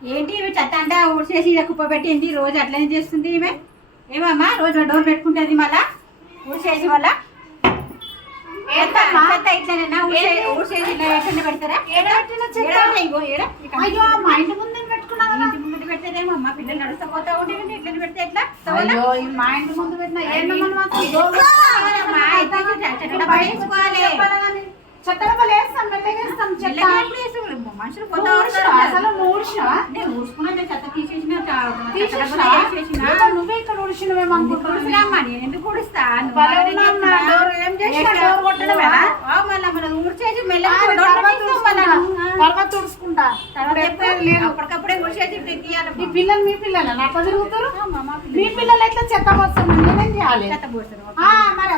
ఏంటి ఈమె చెత్త అంతా ఊడ్చేసి ఇలా కుప్ప పెట్టింది రోజు అట్లనే చేస్తుంది ఈమె. ఏమమ్మా రోజు డోర్ పెట్టుకుంటుంది మళ్ళా? ఊడ్చేసి మళ్ళా? చెత్త చెత్త ఇట్లనేనా ఊడ్చే- ఊడ్చేసి ఇట్లా ఎక్కడ పెడతారా ఏడ పెట్టిన చెత్త? ఏడ ఉన్నాయి? ఇగో ఏడ? ఇక్కడ. అయ్యో మా ఇంటి ముందు ఇంటి అమ్మ. పిల్లలు నడుస్తా పోతా ఉంటే ఇట్లా పెడితే ఎట్లా? అయ్యో ఈ మా ఇంటి ముందు పెట్టిన ఏమన్నా అయితే చెత్త. చెత్త వేస్తాం మెల్లగా వేస్తాం చెత్త? మనుషులు? అసలు? నేను ఊడ్చుకున్నా నేను చెత్త తీసేసిన తీసేసినా? నువ్వే ఇక్కడ ఊడ్చినవేమో అనుకుంటున్నాను నేను ఎందుకు ఊడుస్తా? నువ్వు భలే బాగానే ఉన్నావు చేస్తున్నా. నా డోర్ ఏం చేసినా? ఎక్కడ? డోర్ కొట్టడమేనా? ఆ, మళ్ళా మనం ఊడ్చేసి మెల్లగా ఆ, డోర్ తర్వాత పెట్టేస్తాం మళ్ళా. తుడుచుకుంటా. ఆ. తర్వాత తుడుచుకుంటా తర్వాత ఇప్పుడు ఎప్పుడు ఎప్పుడు లేదు అప్పటికప్పుడే ఊడ్చేసి తీయాలి ఈ పిల్లలు మీ పిల్లలు అట్లా తిరుగుతారు మా మీ పిల్లలు ఎట్లా చెత్త వస్తుంది నేనేం చేయాలి చెత్త పోస్తారు ఆ, మరి